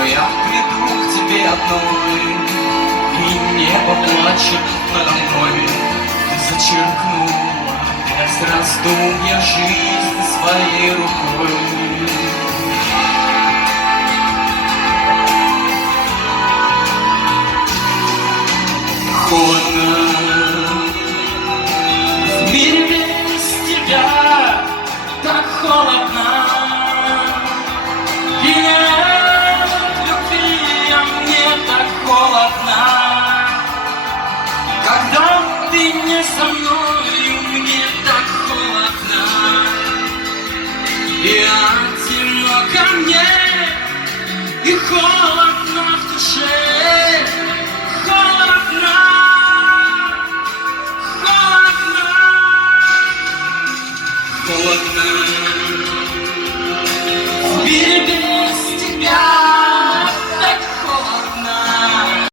что я приду к тебе одной, и небо плачет надо мной. Ты зачеркнула без раздумья жизнь своей рукой.